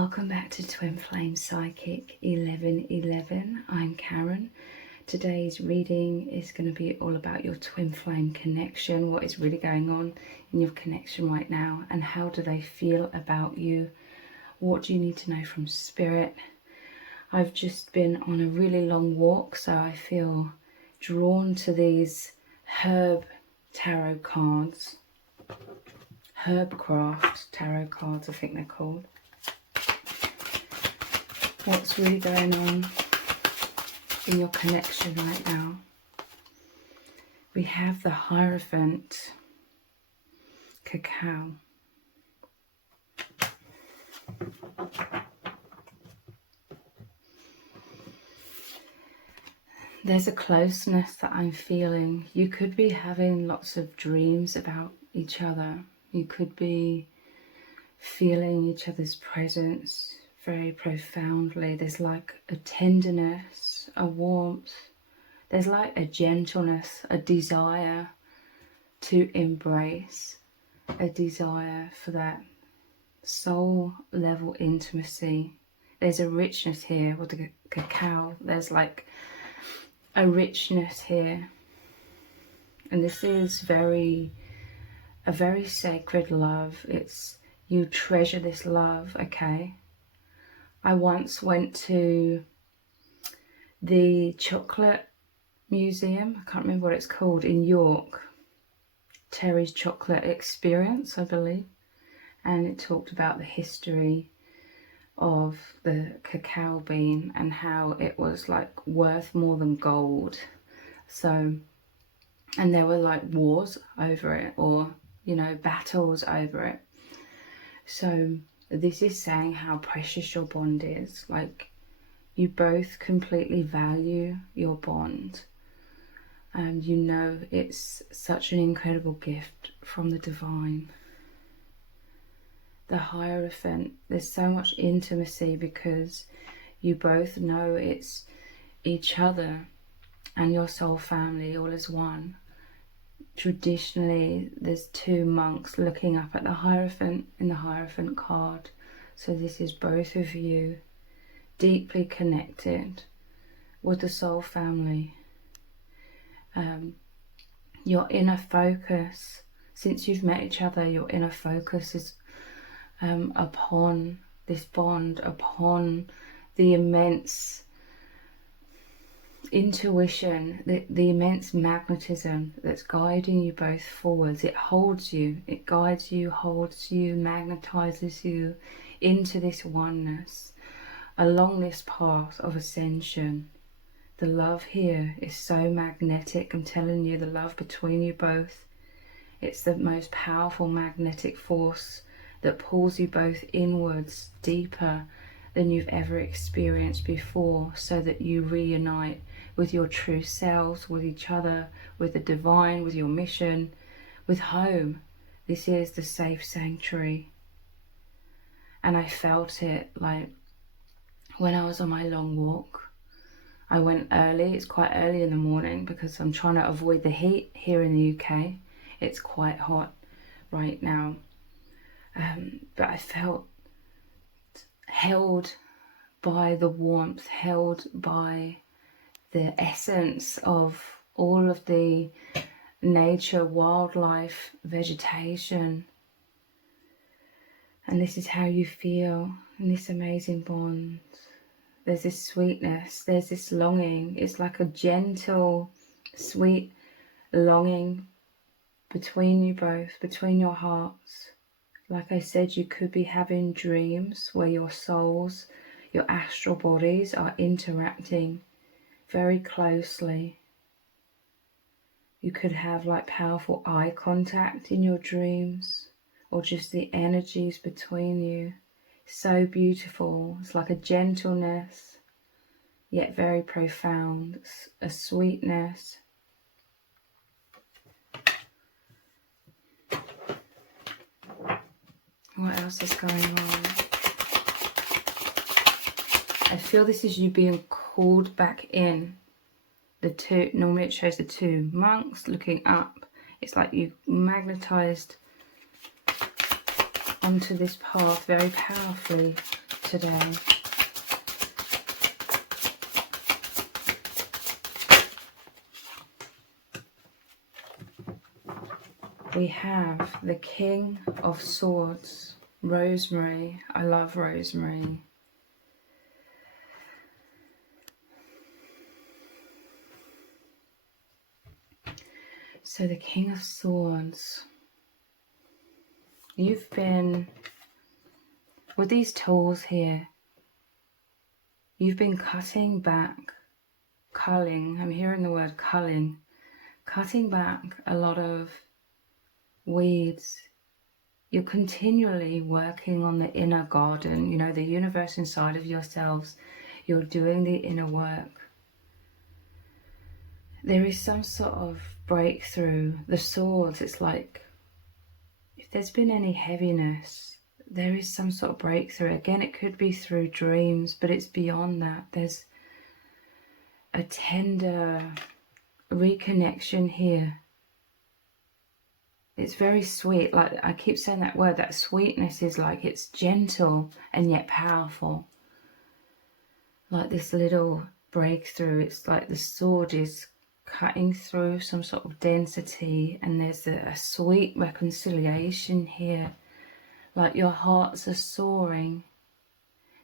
Welcome back to Twin Flame Psychic 1111. I'm Karen. Today's reading is going to be all about your twin flame connection, what is really going on in your connection right now, and how do they feel about you? What do you need to know from Spirit? I've just been on a really long walk, so I feel drawn to these herb tarot cards. Herbcraft tarot cards, I think they're called. What's really going on in your connection right now? We have the Hierophant Cacao. There's a closeness that I'm feeling. You could be having lots of dreams about each other. You could be feeling each other's presence very profoundly. There's like a tenderness, a warmth. There's like a gentleness, a desire to embrace, a desire for that soul level intimacy. There's a richness here with the cacao. There's like a richness here. And this is a very sacred love. You treasure this love, okay? I once went to the chocolate museum, I can't remember what it's called, in York. Terry's Chocolate Experience, I believe. And it talked about the history of the cacao bean and how it was like worth more than gold. So, and there were like wars over it, or, you know, battles over it. So this is saying how precious your bond is. Like, you both completely value your bond. And you know it's such an incredible gift from the divine. The Hierophant, there's so much intimacy because you both know it's each other and your soul family all as one. Traditionally, there's two monks looking up at the Hierophant in the Hierophant card. So this is both of you deeply connected with the soul family. Your inner focus, since you've met each other, your inner focus is upon this bond, upon the immense intuition, the immense magnetism that's guiding you both forwards. It holds you, it guides you, holds you, magnetizes you into this oneness along this path of ascension. The love here is so magnetic. I'm telling you, the love between you both, it's the most powerful magnetic force that pulls you both inwards deeper than you've ever experienced before, so that you reunite with your true selves, with each other, with the divine, with your mission, with home. This is the safe sanctuary. And I felt it like when I was on my long walk. I went early. It's quite early in the morning because I'm trying to avoid the heat here in the UK. It's quite hot right now. But I felt held by the warmth, held by the essence of all of the nature, wildlife, vegetation. And this is how you feel in this amazing bond. There's this sweetness, there's this longing. It's like a gentle, sweet longing between you both, between your hearts. Like I said, you could be having dreams where your souls, your astral bodies are interacting very closely. You could have like powerful eye contact in your dreams, or just the energies between you. So beautiful. It's like a gentleness, yet very profound, a sweetness. What else is going on? I feel this is you being called back in. The two, normally it shows the two monks looking up. It's like you magnetized onto this path very powerfully today. We have the King of Swords, Rosemary. I love rosemary. So the King of Swords, you've been, with these tools here, you've been cutting back, culling, I'm hearing the word culling, cutting back a lot of weeds. You're continually working on the inner garden, you know, the universe inside of yourselves. You're doing the inner work. There is some sort of breakthrough. The swords, it's like, if there's been any heaviness, there is some sort of breakthrough. Again, it could be through dreams, but it's beyond that. There's a tender reconnection here. It's very sweet. Like I keep saying that word, that sweetness is like, it's gentle and yet powerful. Like this little breakthrough. It's like the sword is cutting through some sort of density, and there's a sweet reconciliation here. Like your hearts are soaring.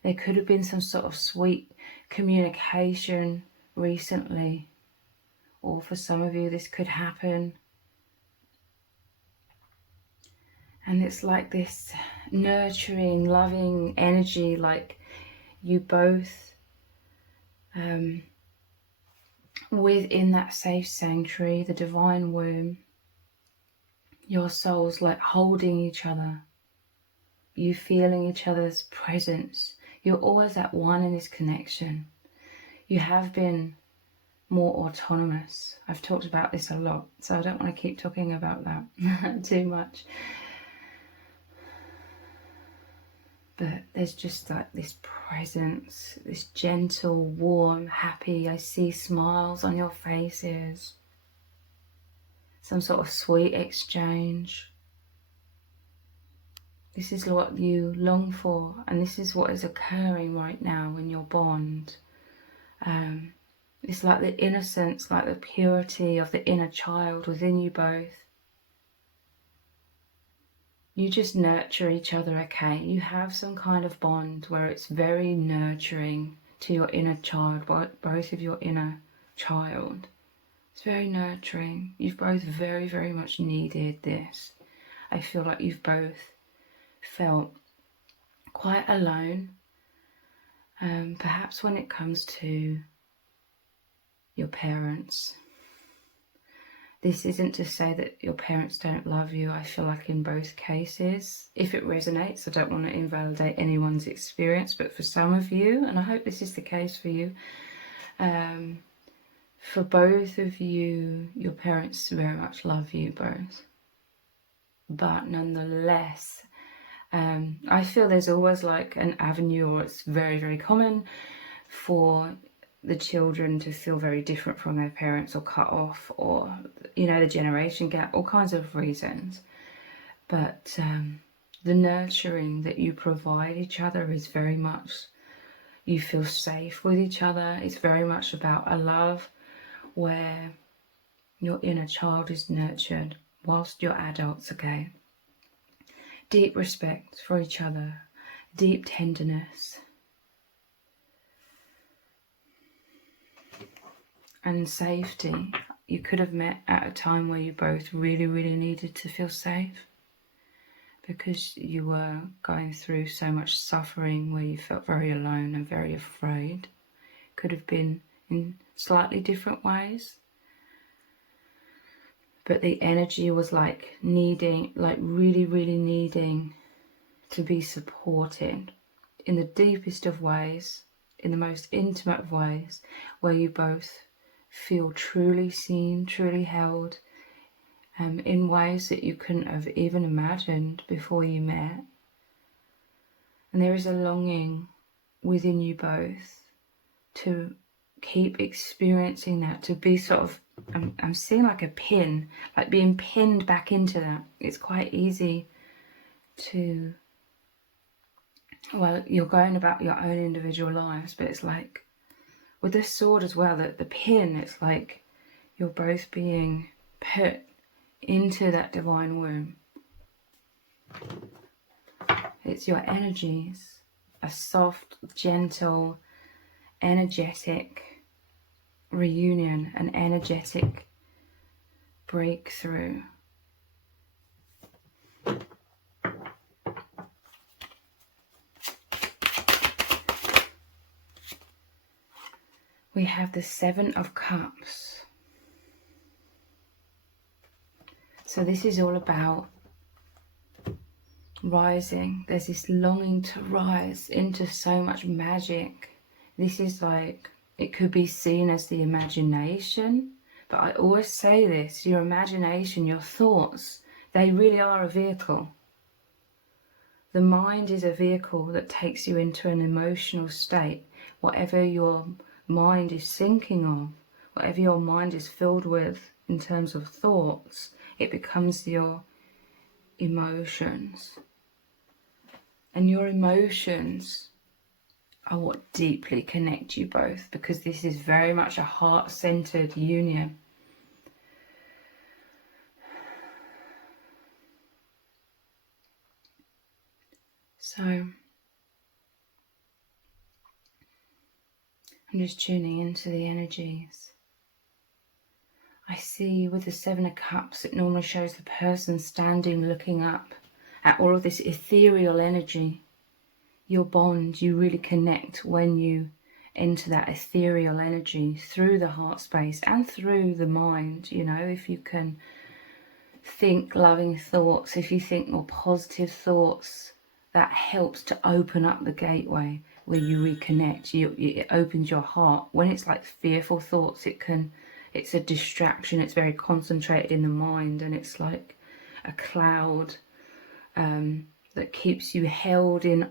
There could have been some sort of sweet communication recently, or for some of you this could happen. And it's like this nurturing, loving energy, like you both within that safe sanctuary, the divine womb, your souls like holding each other, you feeling each other's presence. You're always at one in this connection. You have been more autonomous. I've talked about this a lot, so I don't want to keep talking about that too much. But there's just like this presence, this gentle, warm, happy. I see smiles on your faces. Some sort of sweet exchange. This is what you long for, and this is what is occurring right now in your bond. It's like the innocence, like the purity of the inner child within you both. You just nurture each other, okay? You have some kind of bond where it's very nurturing to your inner child, both of your inner child. It's very nurturing. You've both very, very much needed this. I feel like you've both felt quite alone, perhaps when it comes to your parents. This isn't to say that your parents don't love you. I feel like in both cases, if it resonates, I don't want to invalidate anyone's experience, but for some of you, and I hope this is the case for you, for both of you, your parents very much love you both. But nonetheless, I feel there's always like an avenue, or it's very, very common for the children to feel very different from their parents, or cut off, or, you know, the generation gap, all kinds of reasons. But the nurturing that you provide each other is very much, you feel safe with each other. It's very much about a love where your inner child is nurtured whilst you're adults, okay? Deep respect for each other, deep tenderness, and safety. You could have met at a time where you both really, really needed to feel safe, because you were going through so much suffering where you felt very alone and very afraid. Could have been in slightly different ways, but the energy was like needing, like really, really needing to be supported in the deepest of ways, in the most intimate of ways, where you both feel truly seen, truly held, in ways that you couldn't have even imagined before you met. And there is a longing within you both to keep experiencing that, to be sort of, I'm seeing like a pin, like being pinned back into that. It's quite easy to well, you're going about your own individual lives, but it's like with this sword as well, that the pin, it's like you're both being put into that divine womb. It's your energies, a soft, gentle, energetic reunion, an energetic breakthrough. We have the Seven of Cups. So this is all about rising. There's this longing to rise into so much magic. This is like, it could be seen as the imagination, but I always say this, your imagination, your thoughts, they really are a vehicle. The mind is a vehicle that takes you into an emotional state. Whatever your mind is thinking of, whatever your mind is filled with in terms of thoughts, it becomes your emotions. And your emotions are what deeply connect you both, because this is very much a heart-centered union. So I'm just tuning into the energies. I see with the Seven of Cups, it normally shows the person standing looking up at all of this ethereal energy. Your bond, you really connect when you enter that ethereal energy through the heart space and through the mind. You know, if you can think loving thoughts, if you think more positive thoughts, that helps to open up the gateway where you reconnect. It opens your heart. When it's like fearful thoughts, it's a distraction. It's very concentrated in the mind, and it's like a cloud that keeps you held in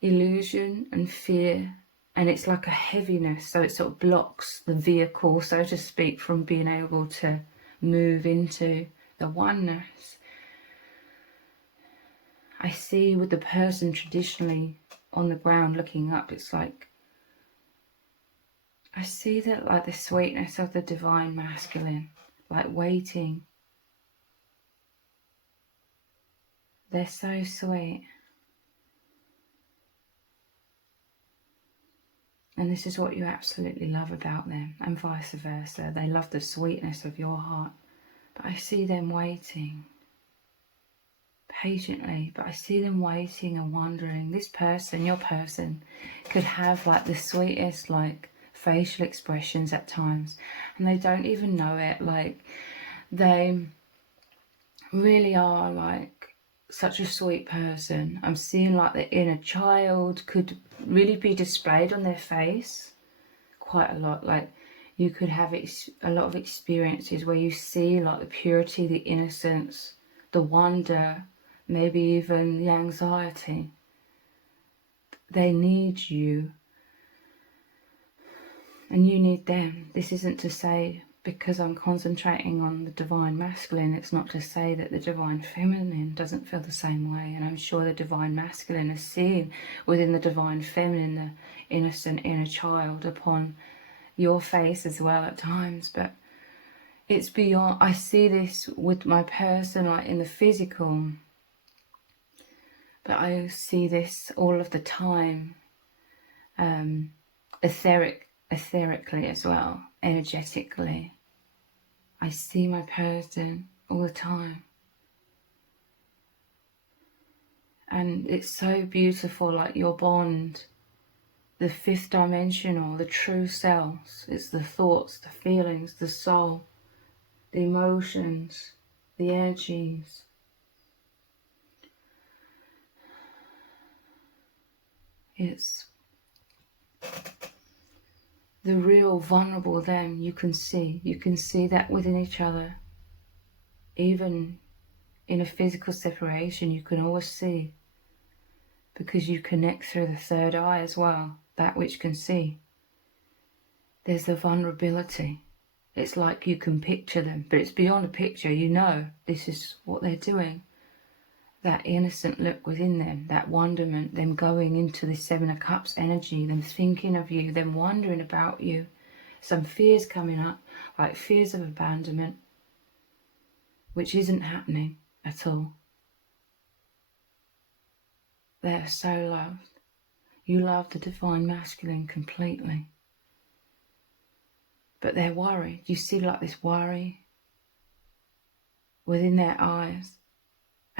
illusion and fear, and it's like a heaviness, so it sort of blocks the vehicle, so to speak, from being able to move into the oneness. I see with the person traditionally on the ground looking up, it's like I see that, like the sweetness of the divine masculine, like waiting. They're so sweet. And this is what you absolutely love about them, and vice versa. They love the sweetness of your heart. But I see them waiting patiently, but I see them waiting and wondering. This person, your person, could have like the sweetest like facial expressions at times, and they don't even know it. Like, they really are like such a sweet person. I'm seeing like the inner child could really be displayed on their face quite a lot. Like, you could have a lot of experiences where you see like the purity, the innocence, the wonder, maybe even the anxiety. They need you, and you need them. This isn't to say, because I'm concentrating on the divine masculine, it's not to say that the divine feminine doesn't feel the same way. And I'm sure the divine masculine is seeing within the divine feminine the innocent inner child upon your face as well at times. But it's beyond. I see this with my person, like in the physical, but I see this all of the time, etherically as well, energetically. I see my person all the time, and it's so beautiful, like your bond, the fifth dimensional, the true selves. It's the thoughts, the feelings, the soul, the emotions, the energies. It's the real vulnerable them. You can see that within each other. Even in a physical separation, you can always see, because you connect through the third eye as well, that which can see. There's the vulnerability. It's like you can picture them, but it's beyond a picture. You know this is what they're doing. that innocent look within them, that wonderment, them going into the Seven of Cups energy, them thinking of you, them wondering about you. Some fears coming up, like fears of abandonment, which isn't happening at all. They're so loved. You love the divine masculine completely. But they're worried. You see like this worry within their eyes.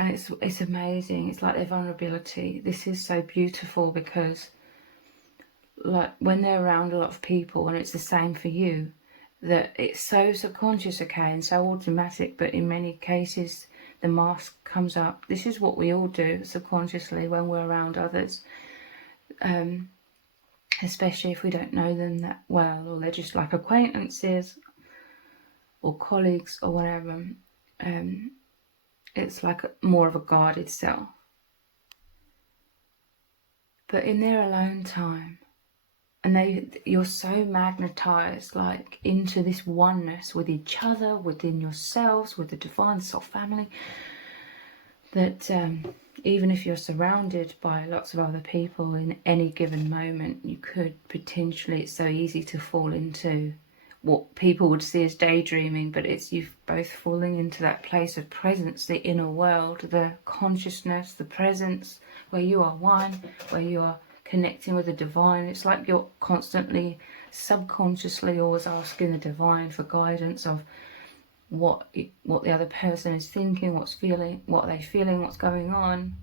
And it's amazing. It's like their vulnerability. This is so beautiful because like when they're around a lot of people, and it's the same for you, that it's so subconscious, okay, and so automatic, but in many cases the mask comes up. This is what we all do subconsciously when we're around others, especially if we don't know them that well, or they're just like acquaintances or colleagues or whatever. It's like more of a guarded self. But in their alone time, and you're so magnetized like into this oneness with each other, within yourselves, with the divine soul family, that even if you're surrounded by lots of other people in any given moment, you could potentially, it's so easy to fall into what people would see as daydreaming, but it's you both falling into that place of presence, the inner world, the consciousness, the presence, where you are one, where you are connecting with the divine. It's like you're constantly, subconsciously always asking the divine for guidance of what the other person is thinking, what they're feeling, what's going on.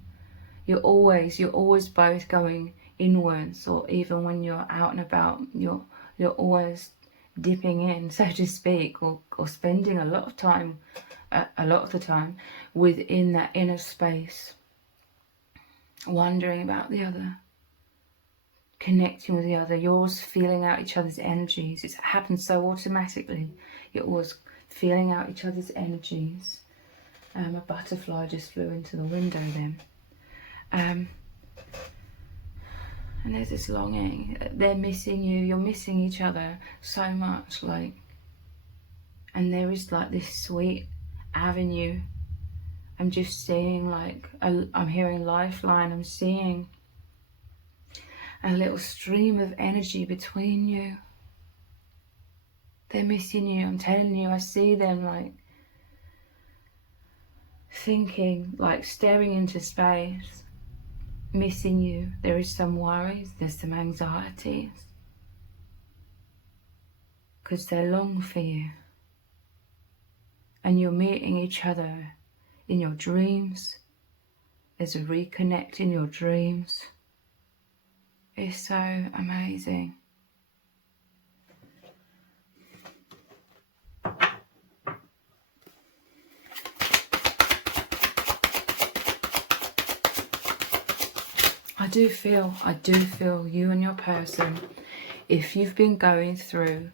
You're always both going inwards, or even when you're out and about, you're always dipping in, so to speak, or spending a lot of the time within that inner space, wondering about the other, connecting with the other. You're always feeling out each other's energies. It happens so automatically. You're always feeling out each other's energies. A butterfly just flew into the window then. And there's this longing. They're missing you. You're missing each other so much. And there is like this sweet avenue. I'm just seeing I'm hearing lifeline. I'm seeing a little stream of energy between you. They're missing you. I'm telling you, I see them thinking, staring into space, missing you. There is some worries, there's some anxieties, because they long for you. And you're meeting each other in your dreams. There's a reconnect in your dreams. It's so amazing. I do feel you and your person, if you've been going through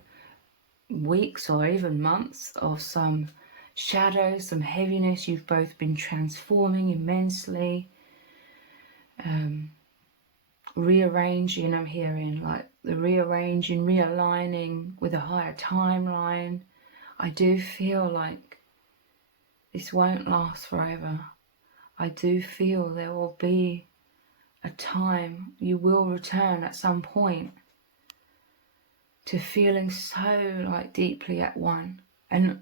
weeks or even months of some shadows, some heaviness, you've both been transforming immensely, rearranging, I'm hearing the rearranging, realigning with a higher timeline. I do feel like this won't last forever. I do feel there will be a time you will return at some point to feeling so deeply at one, and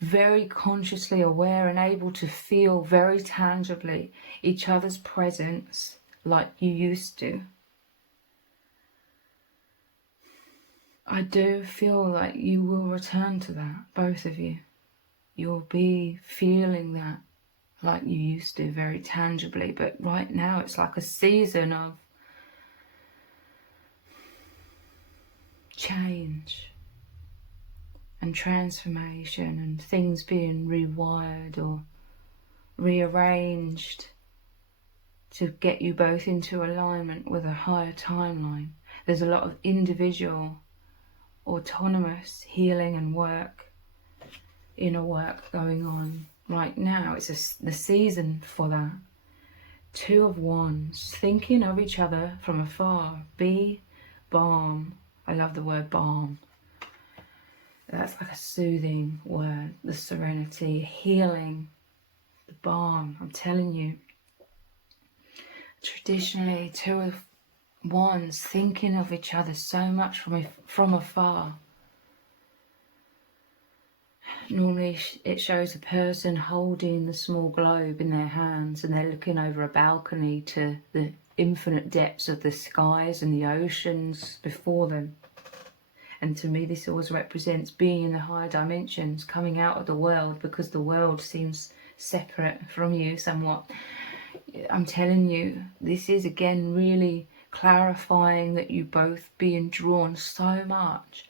very consciously aware and able to feel very tangibly each other's presence like you used to. I do feel like you will return to that, both of you. You'll be feeling that like you used to, very tangibly. But right now it's like a season of change and transformation, and things being rewired or rearranged to get you both into alignment with a higher timeline. There's a lot of individual, autonomous healing and inner work going on right now. It's the season for that. Two of Wands, thinking of each other from afar. Be balm. I love the word balm. That's like a soothing word. The serenity, healing, the balm. I'm telling you, Traditionally, two of wands thinking of each other so much from afar. Normally it shows a person holding the small globe in their hands and they're looking over a balcony to the infinite depths of the skies and the oceans before them. And to me this always represents being in the higher dimensions, coming out of the world, because the world seems separate from you somewhat. I'm telling you, this is again really clarifying that you both being drawn so much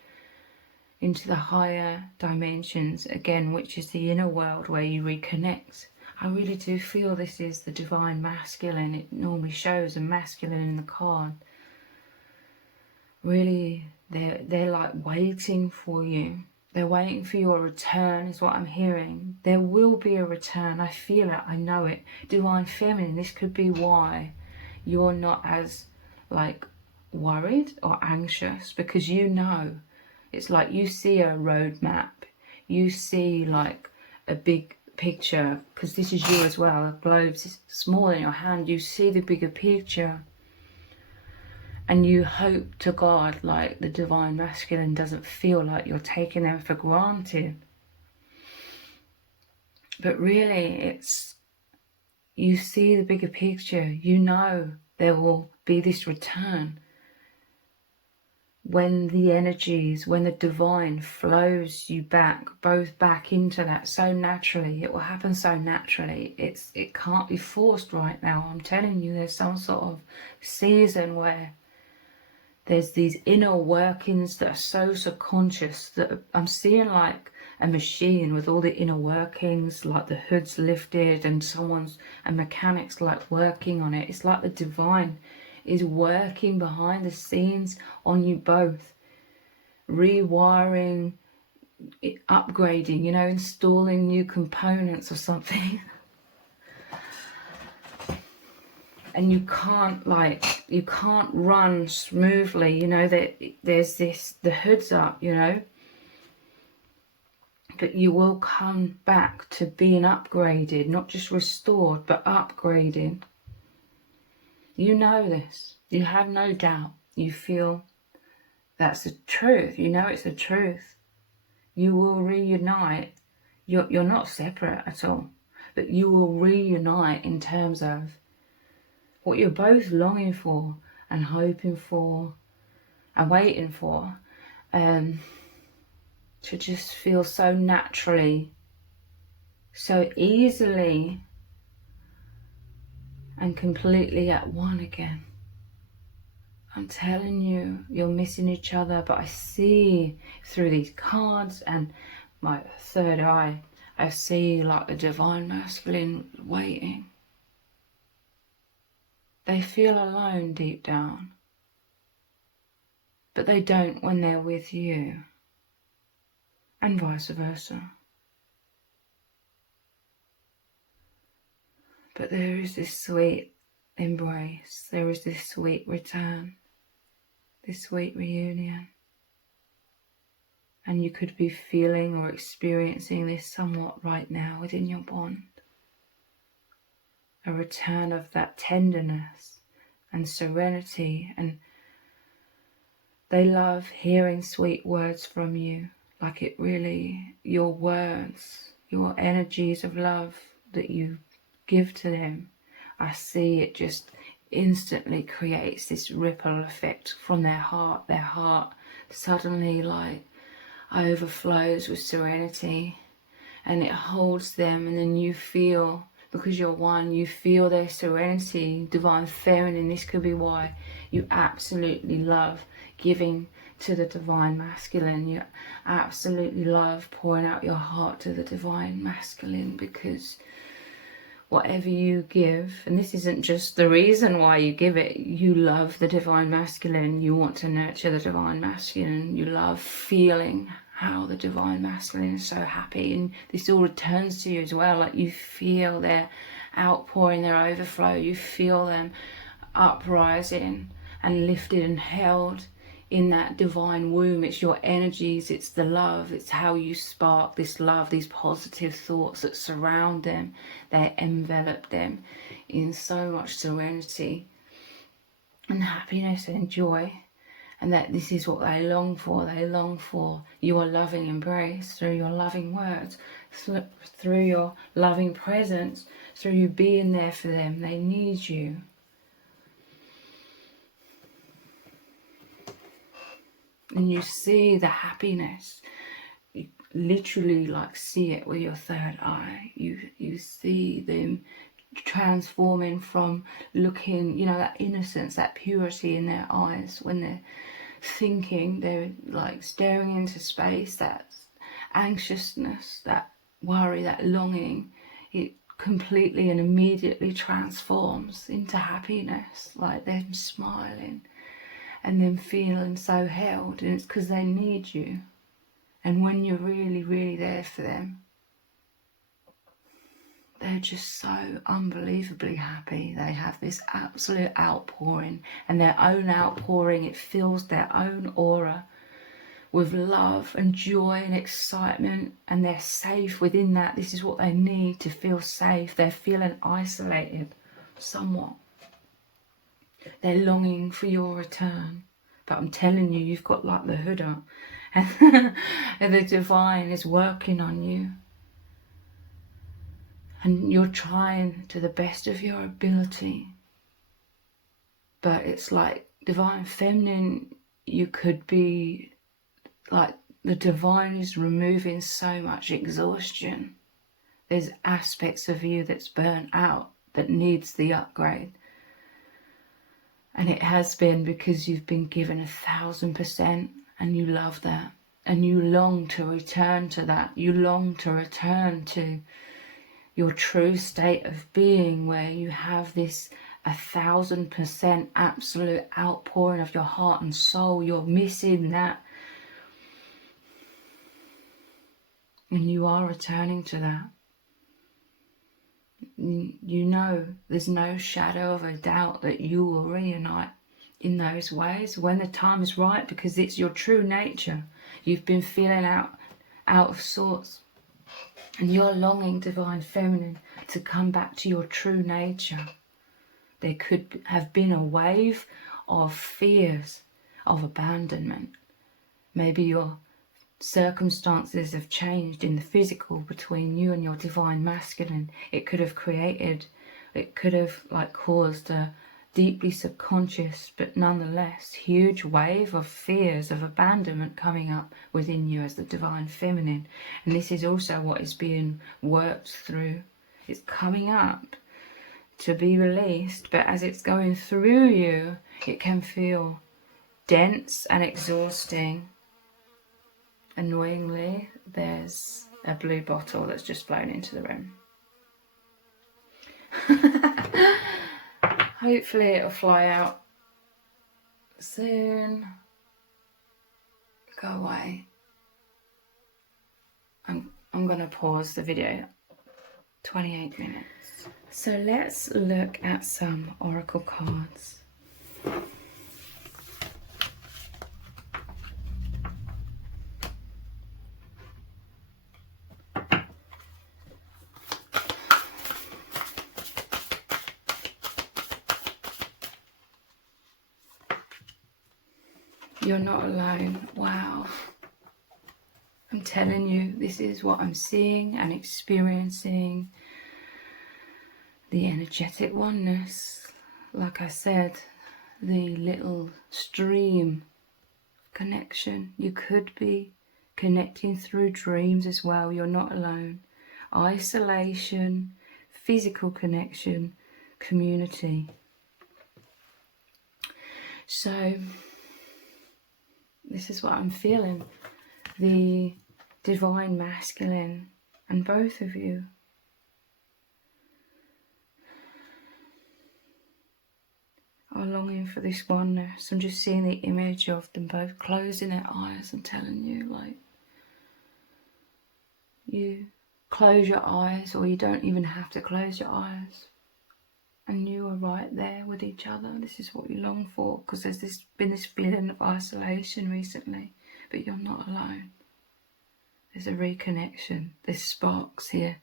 into the higher dimensions again, which is the inner world where you reconnect. I really do feel this is the divine masculine. It normally shows a masculine in the card. Really, they're like waiting for you. They're waiting for your return is what I'm hearing. There will be a return. I feel it. I know it. Divine feminine, this could be why you're not as like worried or anxious, because you know. It's like you see a roadmap, you see like a big picture, because this is you as well. The globe's small in your hand. You see the bigger picture, and you hope to God like the divine masculine doesn't feel like you're taking them for granted. But really, it's you see the bigger picture. You know there will be this return. When the energies, when the divine flows you back, both back into that so naturally, it will happen so naturally. It can't be forced right now. I'm telling you, there's some sort of season where there's these inner workings that are so subconscious that I'm seeing like a machine with all the inner workings, like the hood's lifted and a mechanic's like working on it. It's like the divine is working behind the scenes on you both, rewiring, upgrading, you know, installing new components or something. And you can't run smoothly, you know, there's this, the hood's up, you know, but you will come back to being upgraded, not just restored, but upgraded. You know this. You have no doubt. You feel that's the truth. You know it's the truth. You will reunite. You're not separate at all. But you will reunite in terms of what you're both longing for and hoping for and waiting for. To just feel so naturally, so easily and completely at one again. I'm telling you, you're missing each other, but I see through these cards and my third eye, I see like the divine masculine waiting. They feel alone deep down, but they don't when they're with you, and vice versa. But there is this sweet embrace, there is this sweet return, this sweet reunion. And you could be feeling or experiencing this somewhat right now within your bond. A return of that tenderness and serenity, and they love hearing sweet words from you, like it really, your words, your energies of love that you give to them. I see it just instantly creates this ripple effect from their heart. Their heart suddenly like overflows with serenity, and it holds them, and then you feel, because you're one, you feel their serenity, divine feminine. This could be why you absolutely love giving to the divine masculine. You absolutely love pouring out your heart to the divine masculine, because whatever you give, and this isn't just the reason why you give it, you love the divine masculine, you want to nurture the divine masculine, you love feeling how the divine masculine is so happy, and this all returns to you as well, like you feel their outpouring, their overflow, you feel them uprising and lifted and held in that divine womb. It's your energies, it's the love, it's how you spark this love, these positive thoughts that surround them. They envelop them in so much serenity and happiness and joy. And that this is what they long for. They long for your loving embrace through your loving words, through your loving presence, through you being there for them. They need you. And you see the happiness. You literally like see it with your third eye. You see them transforming from looking, that innocence, that purity in their eyes when they're thinking, they're like staring into space, that anxiousness, that worry, that longing, it completely and immediately transforms into happiness, like them smiling and them feeling so held. And it's because they need you. And when you're really, really there for them, they're just so unbelievably happy. They have this absolute outpouring, and their own outpouring, it fills their own aura with love and joy and excitement, and they're safe within that. This is what they need to feel safe. They're feeling isolated somewhat. They're longing for your return. But I'm telling you, you've got like the hood up, and the divine is working on you. And you're trying to the best of your ability. But it's like divine feminine, you could be like the divine is removing so much exhaustion. There's aspects of you that's burnt out, that needs the upgrade. And it has been because you've been given 1,000%, and you love that. And you long to return to that. You long to return to your true state of being, where you have this 1,000% absolute outpouring of your heart and soul. You're missing that. And you are returning to that. You know, there's no shadow of a doubt that you will reunite in those ways when the time is right, because it's your true nature. You've been feeling out of sorts, and you're longing, divine feminine, to come back to your true nature. There could have been a wave of fears of abandonment. Maybe your circumstances have changed in the physical between you and your divine masculine. It could have caused a deeply subconscious, but nonetheless huge wave of fears of abandonment coming up within you as the divine feminine. And this is also what is being worked through. It's coming up to be released, but as it's going through you, it can feel dense and exhausting. Annoyingly, there's a blue bottle that's just blown into the room. Hopefully it'll fly out soon. Go away. I'm going to pause the video. 28 minutes. So let's look at some oracle cards. You're not alone. Wow. I'm telling you, this is what I'm seeing and experiencing. The energetic oneness. Like I said, the little stream connection. You could be connecting through dreams as well. You're not alone. Isolation, physical connection, community. So this is what I'm feeling. The divine masculine and both of you are longing for this oneness. I'm just seeing the image of them both closing their eyes and telling you, like, you close your eyes, or you don't even have to close your eyes. and you are right there with each other. This is what you long for, because there's been this feeling of isolation recently, but you're not alone. There's a reconnection, there's sparks here.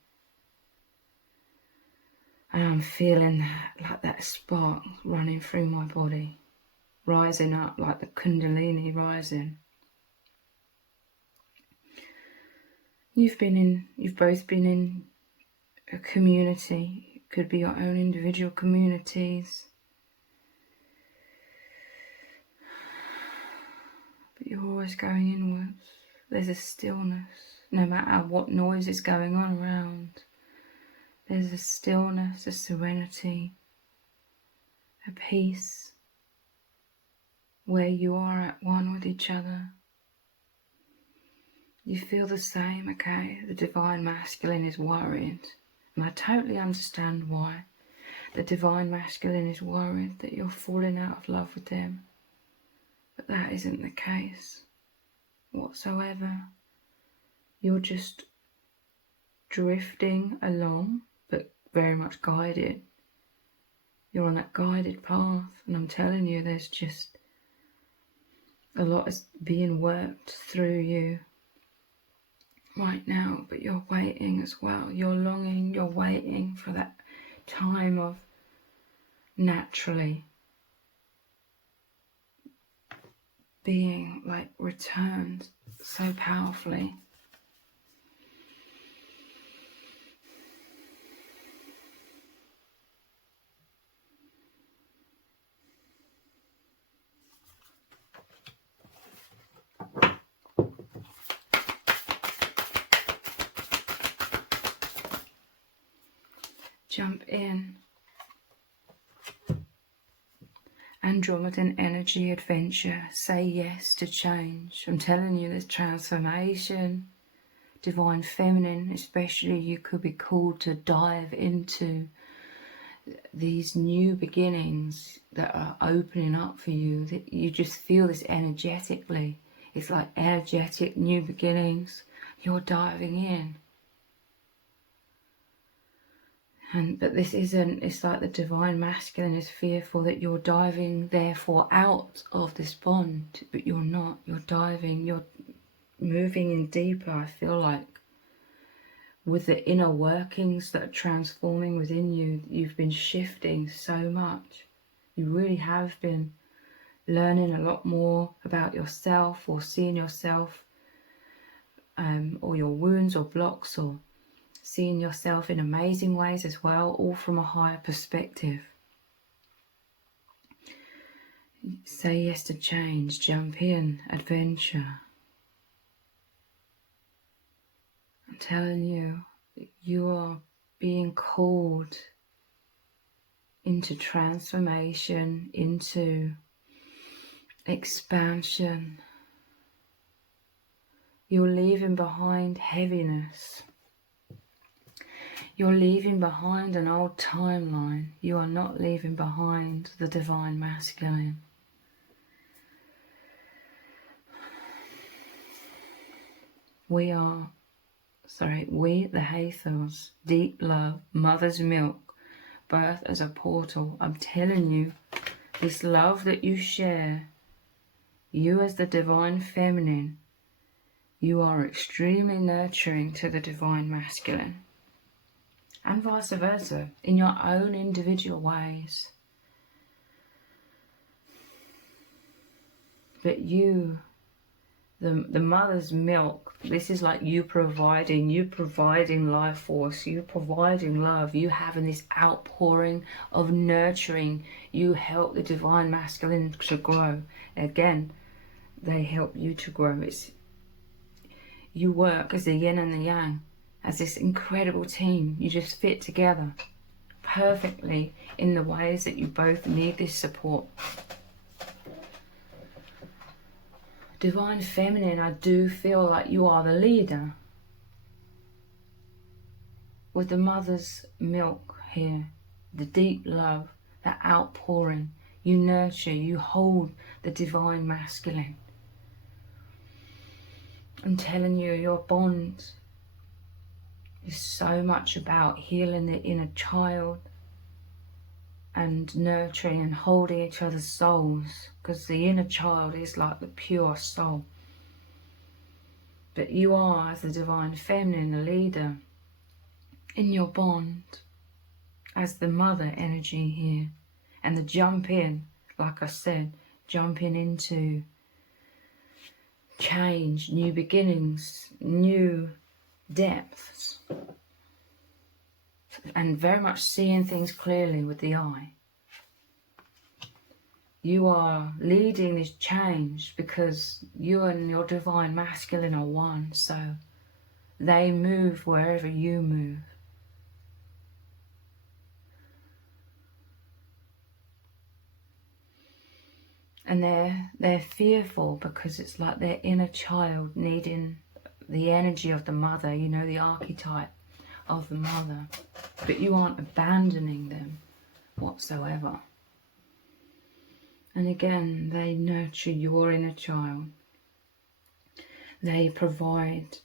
And I'm feeling that, like that spark running through my body, rising up like the Kundalini rising. You've both been in a community. It could be your own individual communities. But you're always going inwards. There's a stillness, no matter what noise is going on around. There's a stillness, a serenity, a peace, where you are at one with each other. You feel the same, okay? The Divine Masculine is worried, and I totally understand why. The Divine Masculine is worried that you're falling out of love with them, but that isn't the case whatsoever. You're just drifting along, but very much guided. You're on that guided path, and I'm telling you, there's just a lot is being worked through you right now, but you're waiting as well. You're longing, you're waiting for that time of naturally being like returned so powerfully. Jump in. Andromedan energy adventure. Say yes to change. I'm telling you, there's transformation. Divine feminine, especially, you could be called to dive into these new beginnings that are opening up for you. That you just feel this energetically. It's like energetic new beginnings. You're diving in. But this isn't, it's like the Divine Masculine is fearful that you're diving therefore out of this bond, but you're not. You're diving, you're moving in deeper, I feel like, with the inner workings that are transforming within you. You've been shifting so much. You really have been learning a lot more about yourself, or seeing yourself, or your wounds or blocks, or seeing yourself in amazing ways as well, all from a higher perspective. Say yes to change, jump in, adventure. I'm telling you, you are being called into transformation, into expansion. You're leaving behind heaviness. You're leaving behind an old timeline. You are not leaving behind the Divine Masculine. We, the Hathors, deep love, mother's milk, birth as a portal. I'm telling you, this love that you share, you as the Divine Feminine, you are extremely nurturing to the Divine Masculine. And vice versa, in your own individual ways. But you, the mother's milk, this is like you providing life force, you providing love, you having this outpouring of nurturing. You help the Divine Masculine to grow. Again, they help you to grow. You work as the yin and the yang, as this incredible team. You just fit together perfectly in the ways that you both need this support. Divine Feminine, I do feel like you are the leader. With the mother's milk here, the deep love, that outpouring, you nurture, you hold the Divine Masculine. I'm telling you, your bond is so much about healing the inner child, and nurturing and holding each other's souls, because the inner child is like the pure soul. But you are, as the divine feminine, the leader in your bond, as the mother energy here. And the jump in, like I said, jumping into change, new beginnings, new depths, and very much seeing things clearly with the eye. You are leading this change because you and your divine masculine are one, so they move wherever you move. And they're fearful because it's like their inner child needing the energy of the mother, you know, the archetype of the mother. But you aren't abandoning them whatsoever. And again, they nurture your inner child. They provide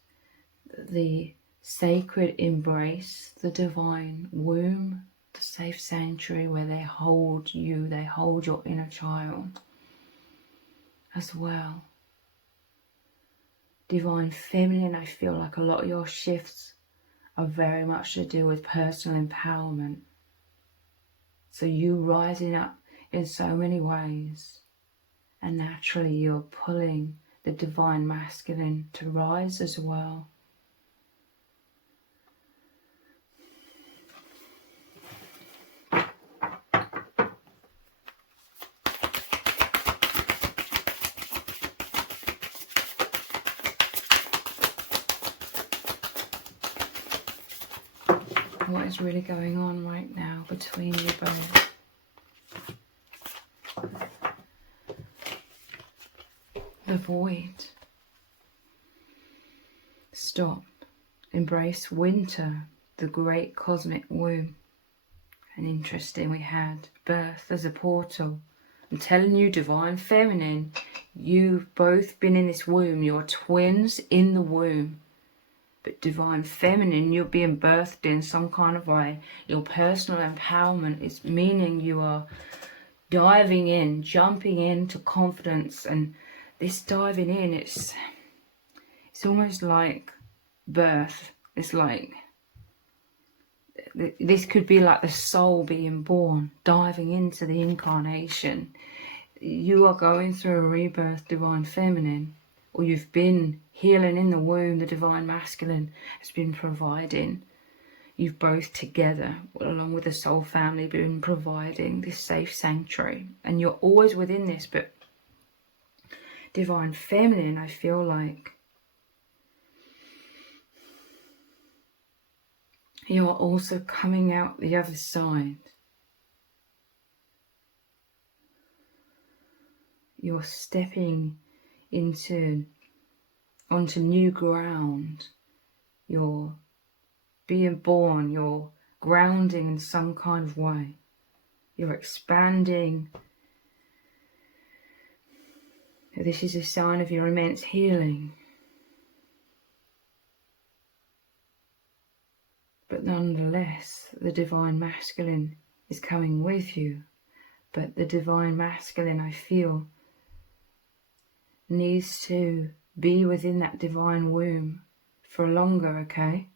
the sacred embrace, the divine womb, the safe sanctuary where they hold you, they hold your inner child as well. Divine feminine, I feel like a lot of your shifts are very much to do with personal empowerment. So you rising up in so many ways, and naturally you're pulling the divine masculine to rise as well. What is really going on right now between you both? The void. Stop. Embrace winter, the great cosmic womb. And interesting, we had birth as a portal. I'm telling you, divine feminine, you've both been in this womb. You're twins in the womb. But divine feminine, you're being birthed in some kind of way. Your personal empowerment is meaning you are diving in, jumping into confidence. And this diving in, it's almost like birth. It's like, this could be like the soul being born, diving into the incarnation. You are going through a rebirth, divine feminine, or you've been healing in the womb, the divine masculine has been providing. You've both together, along with the soul family, been providing this safe sanctuary. And you're always within this, but divine feminine, I feel like you're also coming out the other side. You're stepping onto new ground. You're being born. You're grounding in some kind of way. You're expanding. This is a sign of your immense healing. But nonetheless, the divine masculine is coming with you. But the divine masculine, I feel, needs to be within that divine womb for longer, okay?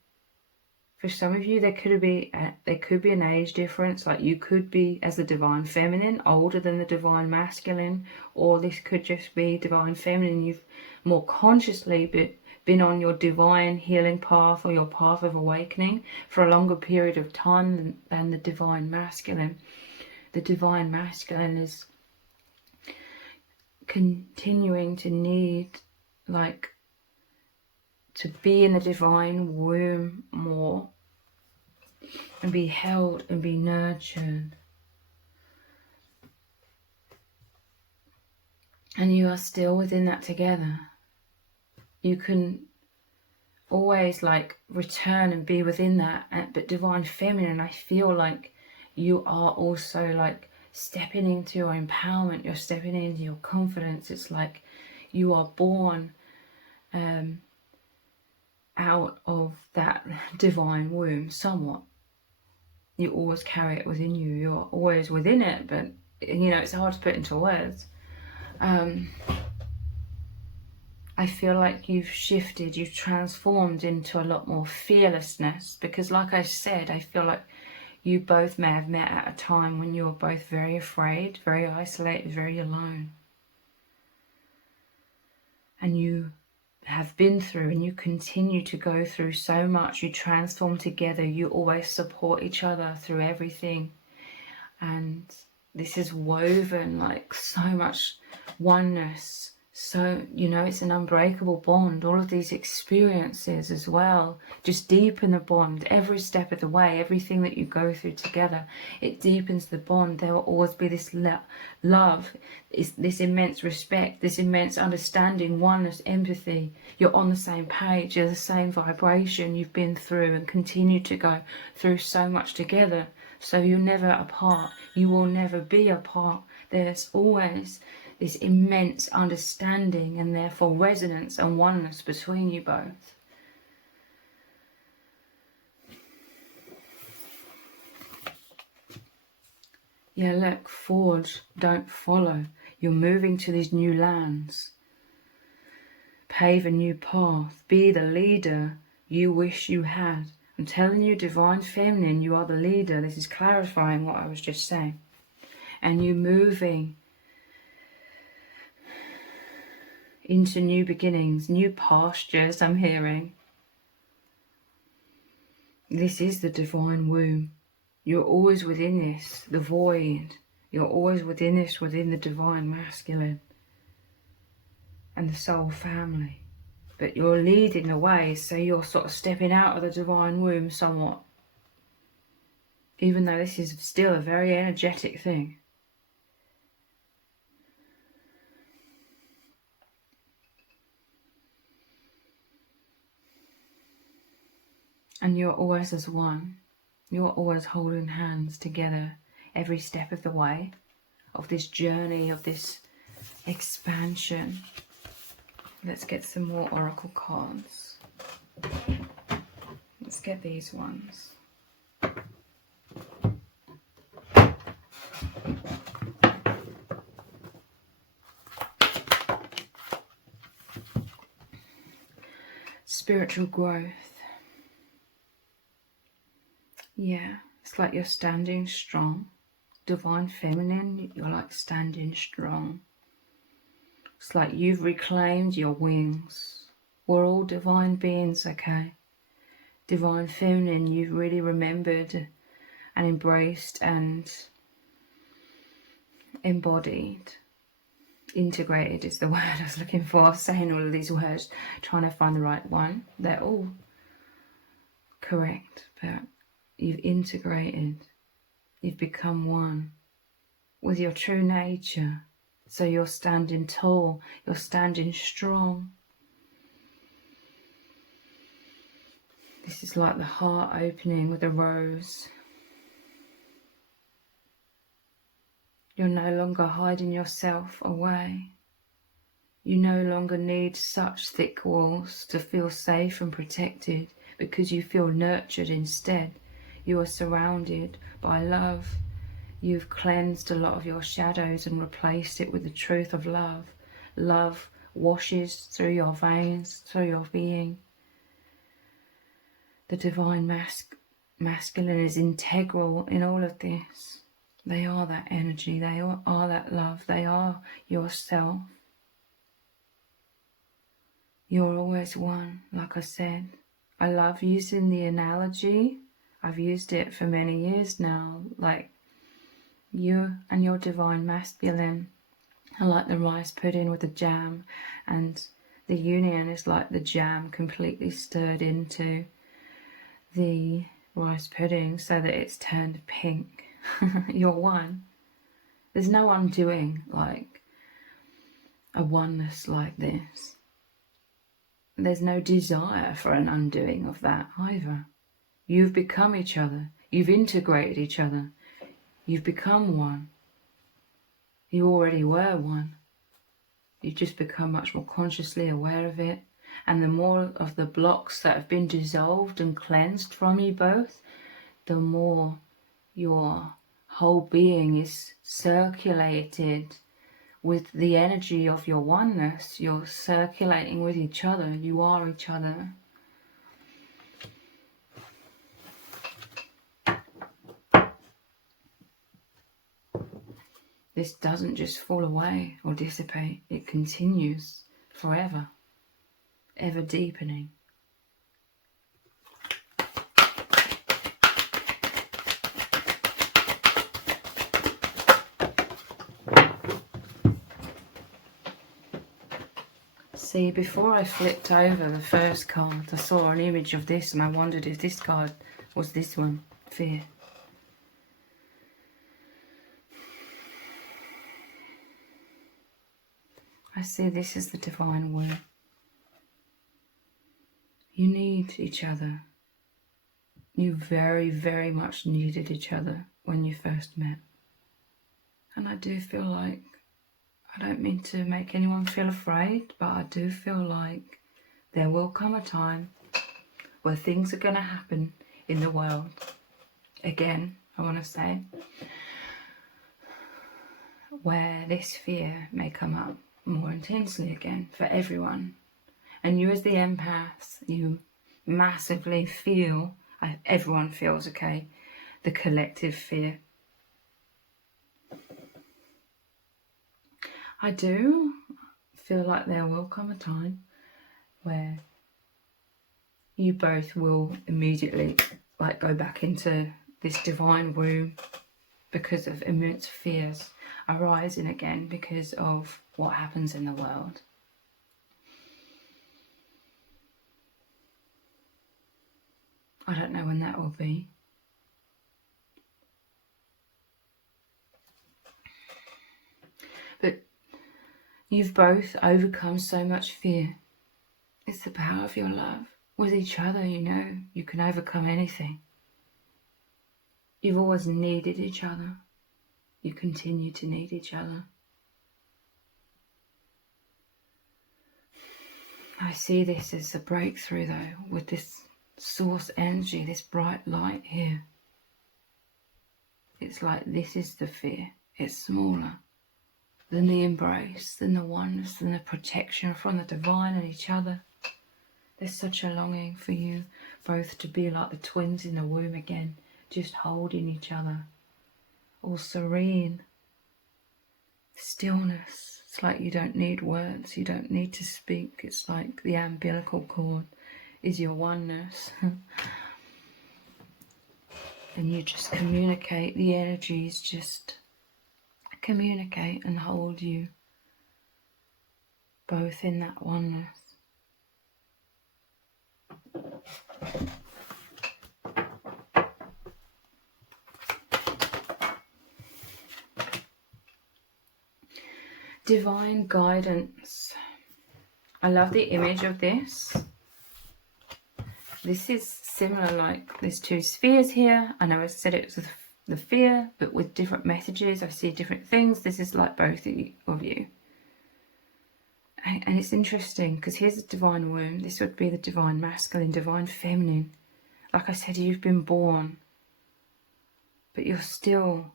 For some of you, there could be an age difference. Like you could be, as the divine feminine, older than the divine masculine, or this could just be divine feminine. You've more consciously been on your divine healing path or your path of awakening for a longer period of time than the divine masculine. The divine masculine is continuing to need, like, to be in the divine womb more and be held and be nurtured. And you are still within that together. You can always like return and be within that, but divine feminine, I feel like you are also like stepping into your empowerment. You're stepping into your confidence. It's like you are born out of that divine womb somewhat. You always carry it within you. You're always within it, but you know, it's hard to put into words. I feel like you've shifted, you've transformed into a lot more fearlessness, because like I said, I feel like you both may have met at a time when you were both very afraid, very isolated, very alone. And you have been through, and you continue to go through so much. You transform together, you always support each other through everything. And this is woven like so much oneness. So, you know, it's an unbreakable bond. All of these experiences as well just deepen the bond every step of the way. Everything that you go through together, it deepens the bond. There will always be this love, this immense respect, this immense understanding, oneness, empathy. You're on the same page, you're the same vibration. You've been through and continue to go through so much together. So you're never apart. You will never be apart. There's always this immense understanding and therefore resonance and oneness between you both. Yeah, look, forge, don't follow. You're moving to these new lands. Pave a new path. Be the leader you wish you had. I'm telling you, Divine Feminine, you are the leader. This is clarifying what I was just saying. And you moving into new beginnings, new pastures, I'm hearing. This is the divine womb. You're always within this, the void. You're always within this, within the divine masculine and the soul family. But you're leading the way, so you're sort of stepping out of the divine womb somewhat. Even though this is still a very energetic thing. And you're always as one. You're always holding hands together every step of the way of this journey, of this expansion. Let's get some more oracle cards. Let's get these ones. Spiritual growth. Yeah, it's like you're standing strong. Divine Feminine, you're like standing strong. It's like you've reclaimed your wings. We're all divine beings, okay? Divine Feminine, you've really remembered and embraced and embodied. Integrated is the word I was looking for. I was saying all of these words, trying to find the right one. They're all correct, but you've integrated. You've become one with your true nature. So you're standing tall, you're standing strong. This is like the heart opening with a rose. You're no longer hiding yourself away. You no longer need such thick walls to feel safe and protected, because you feel nurtured instead. You are surrounded by love. You've cleansed a lot of your shadows and replaced it with the truth of love. Love washes through your veins, through your being. The divine masculine is integral in all of this. They are that energy, they are that love, they are yourself. You're always one, like I said. I love using the analogy. I've used it for many years now, like you and your divine masculine are like the rice pudding with the jam, and the union is like the jam completely stirred into the rice pudding so that it's turned pink. You're one. There's no undoing like a oneness like this. There's no desire for an undoing of that either. You've become each other. You've integrated each other. You've become one. You already were one. You've just become much more consciously aware of it. And the more of the blocks that have been dissolved and cleansed from you both, the more Your whole being is circulated with the energy of your oneness. You're circulating with each other. You are each other. This doesn't just fall away or dissipate. It continues forever, ever deepening. See, before I flipped over the first card, I saw an image of this and I wondered if this card was this one, fear. I see this is the divine womb. You need each other. You very, very much needed each other when you first met. And I do feel like, I don't mean to make anyone feel afraid, but I do feel like there will come a time where things are going to happen in the world. Again, I want to say, where this fear may come up more intensely again for everyone. And you as the empath, you massively feel, everyone feels, okay, the collective fear. I do feel like there will come a time where you both will immediately go back into this divine womb because of immense fears arising again because of what happens in the world. I don't know when that will be. But you've both overcome so much fear. It's the power of your love. With each other, you know, you can overcome anything. You've always needed each other. You continue to need each other. I see this as a breakthrough though, with this source energy, this bright light here. It's like this is the fear. It's smaller than the embrace, than the oneness, than the protection from the divine and each other. There's such a longing for you both to be like the twins in the womb again, just holding each other, all serene. Stillness. It's like you don't need words, you don't need to speak. It's like the umbilical cord is your oneness. And you just communicate, the energies just communicate and hold you both in that oneness. Divine guidance. I love the image of this. This is similar, like there's two spheres here. I know I said it was the fear, but with different messages. I see different things. This is like both of you. And it's interesting because here's the divine womb. This would be the divine masculine, divine feminine. Like I said, you've been born, but you're still,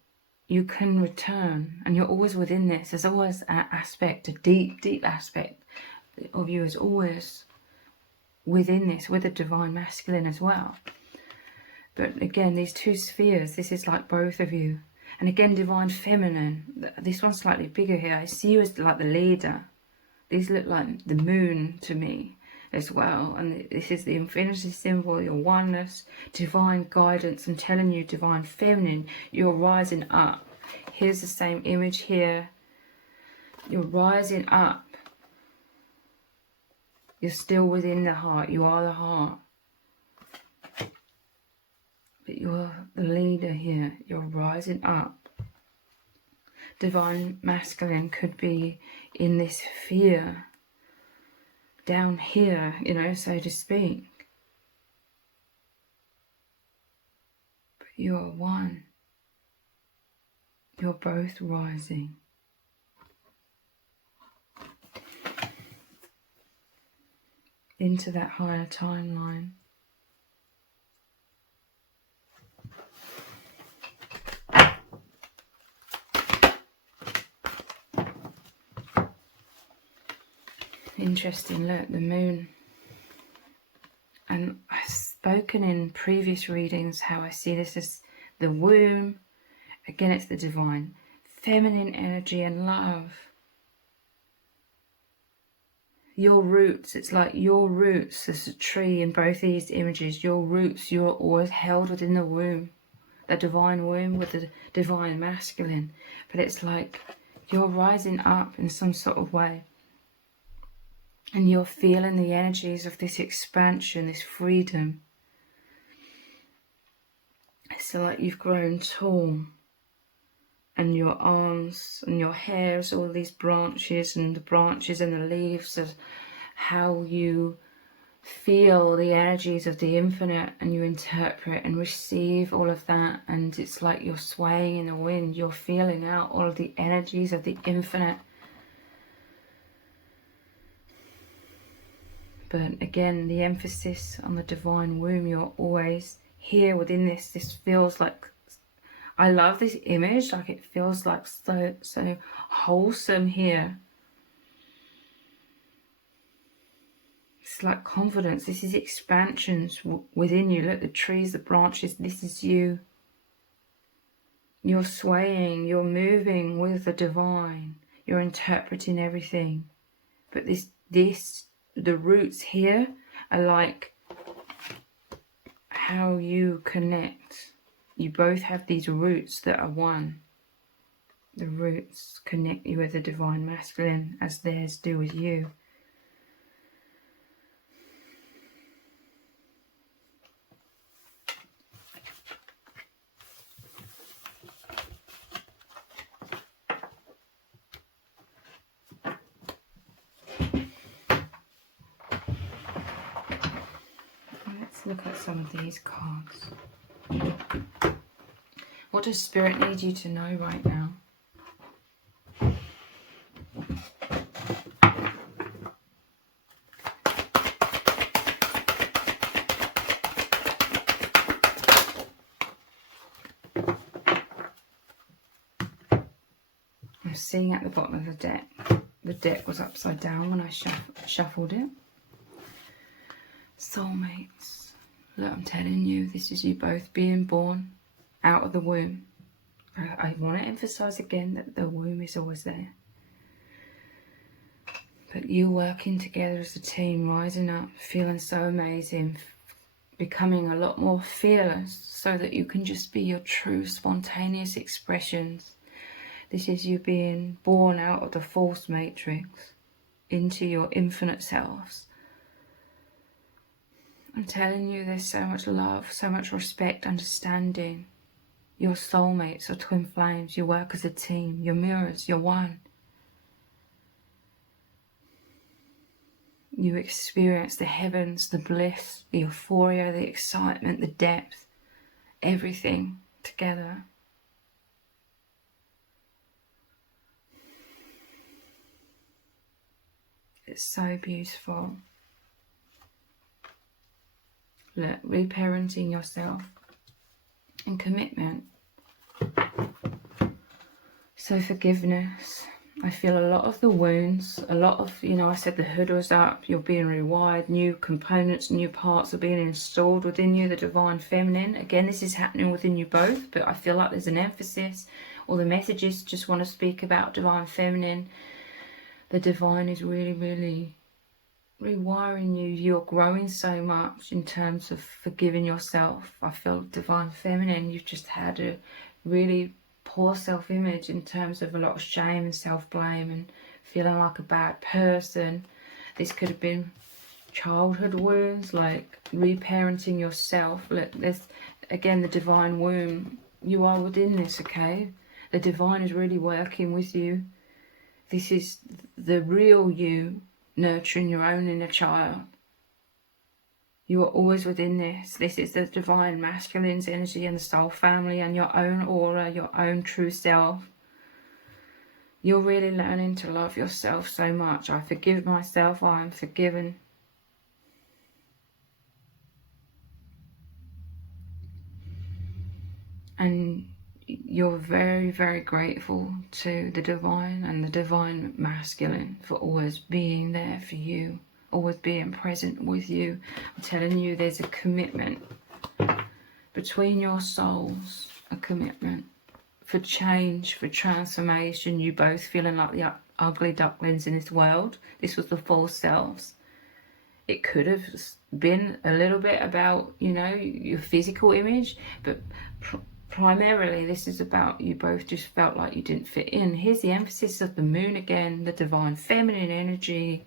you can return, and you're always within this. There's always an aspect, a deep, deep aspect of you is always within this, with the divine masculine as well. But again, these two spheres, this is like both of you. And again, divine feminine. This one's slightly bigger here. I see you as like the leader. These look like the moon to me as well. And this is the infinity symbol, your oneness, divine guidance. I'm telling you, divine feminine, you're rising up. Here's the same image here. You're rising up. You're still within the heart. You are the heart. But you're the leader here. You're rising up. Divine masculine could be in this fear. Down here, you know, so to speak. But you are one. You're both rising. Into that higher timeline. Interesting, look, the moon. And I've spoken in previous readings how I see this as the womb. Again, it's the divine feminine energy and love. Your roots, it's like your roots. There's a tree in both these images. Your roots, you're always held within the womb. The divine womb with the divine masculine. But it's like you're rising up in some sort of way. And you're feeling the energies of this expansion, this freedom. It's like you've grown tall. And your arms and your hairs, all these branches and the branches and the leaves of how you feel the energies of the infinite, and you interpret and receive all of that. And it's like you're swaying in the wind. You're feeling out all of the energies of the infinite. But again, the emphasis on the divine womb, you're always here within this. This feels like, I love this image, like it feels like so wholesome here. It's like confidence. This is expansions within you. Look, the trees, the branches, this is you. You're swaying, you're moving with the divine. You're interpreting everything. But the roots here are like how you connect. You both have these roots that are one. The roots connect you with the divine masculine as theirs do with you. Let's look at some of these cards. What does Spirit need you to know right now? I'm seeing at the bottom of the deck was upside down when I shuffled it. Soulmates. Look, I'm telling you, this is you both being born out of the womb. I want to emphasize again that the womb is always there. But you working together as a team, rising up, feeling so amazing, becoming a lot more fearless so that you can just be your true spontaneous expressions. This is you being born out of the false matrix into your infinite selves. I'm telling you, there's so much love, so much respect, understanding. Your soulmates are twin flames. You work as a team. You're mirrors. You're one. You experience the heavens, the bliss, the euphoria, the excitement, the depth, everything together. It's so beautiful. Look, reparenting yourself and commitment. So forgiveness. I feel a lot of the wounds, a lot of, I said the hood was up, you're being rewired, new components, new parts are being installed within you, the divine feminine. Again, this is happening within you both, but I feel like there's an emphasis, or the messages just want to speak about divine feminine. The divine is really, really rewiring you. You're growing so much in terms of forgiving yourself. I feel divine feminine, you've just had a really poor self-image in terms of a lot of shame and self-blame and feeling like a bad person. This could have been childhood wounds, like reparenting yourself. Look, there's again the divine womb. You are within this, okay? The divine is really working with you. This is the real you nurturing your own inner child. You are always within this. This is the divine masculine's energy and the soul family and your own aura, your own true self. You're really learning to love yourself so much. I forgive myself. I am forgiven. And you're very, very grateful to the divine and the divine masculine for always being there for you, always being present with you. I'm telling you, there's a commitment between your souls, a commitment for change, for transformation. You both feeling like the ugly ducklings in this world. This was the false selves. It could have been a little bit about, you know, your physical image, but primarily this is about you both just felt like you didn't fit in. Here's the emphasis of the moon again, the divine feminine energy.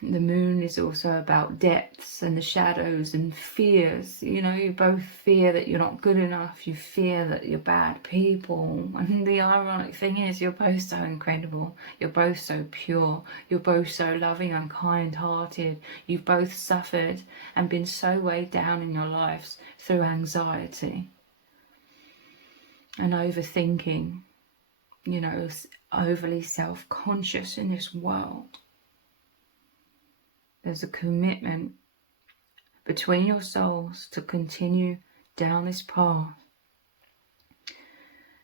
The moon is also about depths and the shadows and fears. You know, you both fear that you're not good enough. You fear that you're bad people. And the ironic thing is, you're both so incredible. You're both so pure. You're both so loving and kind-hearted. You've both suffered and been so weighed down in your lives through anxiety and overthinking, you know, overly self-conscious in this world. There's a commitment between your souls to continue down this path,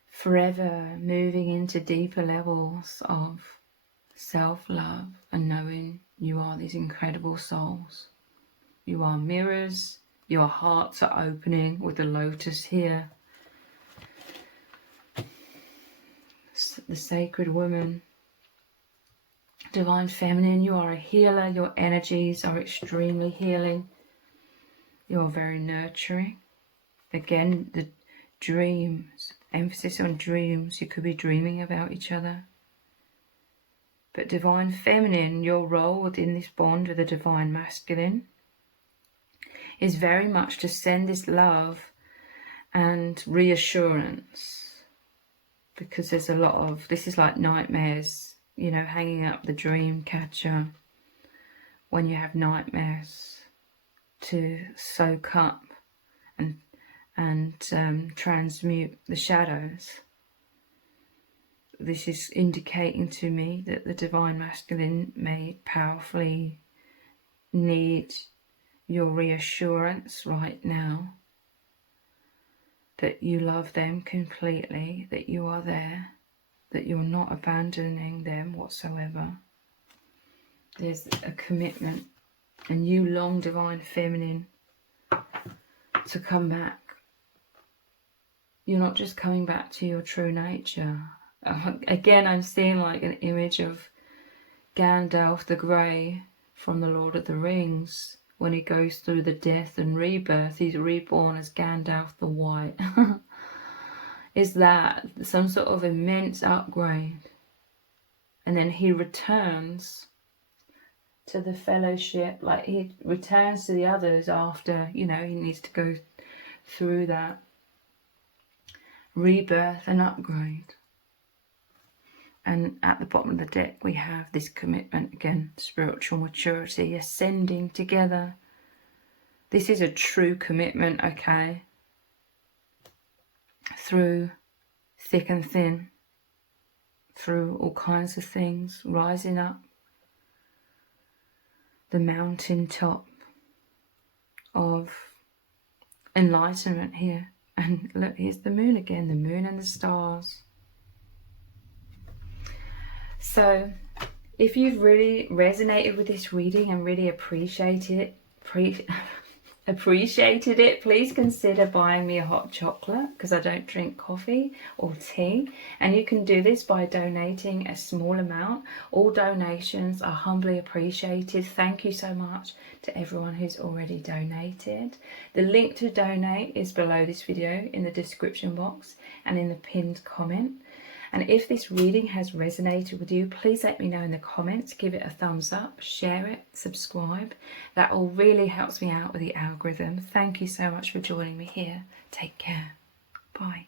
forever moving into deeper levels of self-love and knowing you are these incredible souls. You are mirrors, your hearts are opening with the lotus here. The sacred woman. Divine feminine, you are a healer. Your energies are extremely healing. You are very nurturing. Again, the dreams, emphasis on dreams. You could be dreaming about each other. But divine feminine, your role within this bond with the divine masculine is very much to send this love and reassurance. Because there's a lot of, this is like nightmares. You know, hanging up the dream catcher when you have nightmares, to soak up and transmute the shadows. This is indicating to me that the divine masculine may powerfully need your reassurance right now, that you love them completely, that you are there, that you're not abandoning them whatsoever. There's a commitment, and you long, divine feminine, to come back. You're not just coming back to your true nature. Again, I'm seeing like an image of Gandalf the Grey from the Lord of the Rings. When he goes through the death and rebirth, he's reborn as Gandalf the White. Is that some sort of immense upgrade? And then he returns to the fellowship, like he returns to the others after, you know, he needs to go through that rebirth and upgrade. And at the bottom of the deck we have this commitment again, spiritual maturity, ascending together. This is a true commitment, okay? Through thick and thin, through all kinds of things, rising up the mountain top of enlightenment here. And look, here's the moon again, the moon and the stars. So if you've really resonated with this reading and really appreciated it, please consider buying me a hot chocolate, because I don't drink coffee or tea, and you can do this by donating a small amount. All donations are humbly appreciated. Thank you so much to everyone who's already donated. The link to donate is below this video in the description box and in the pinned comment. And if this reading has resonated with you, please let me know in the comments. Give it a thumbs up, share it, subscribe. That all really helps me out with the algorithm. Thank you so much for joining me here. Take care. Bye.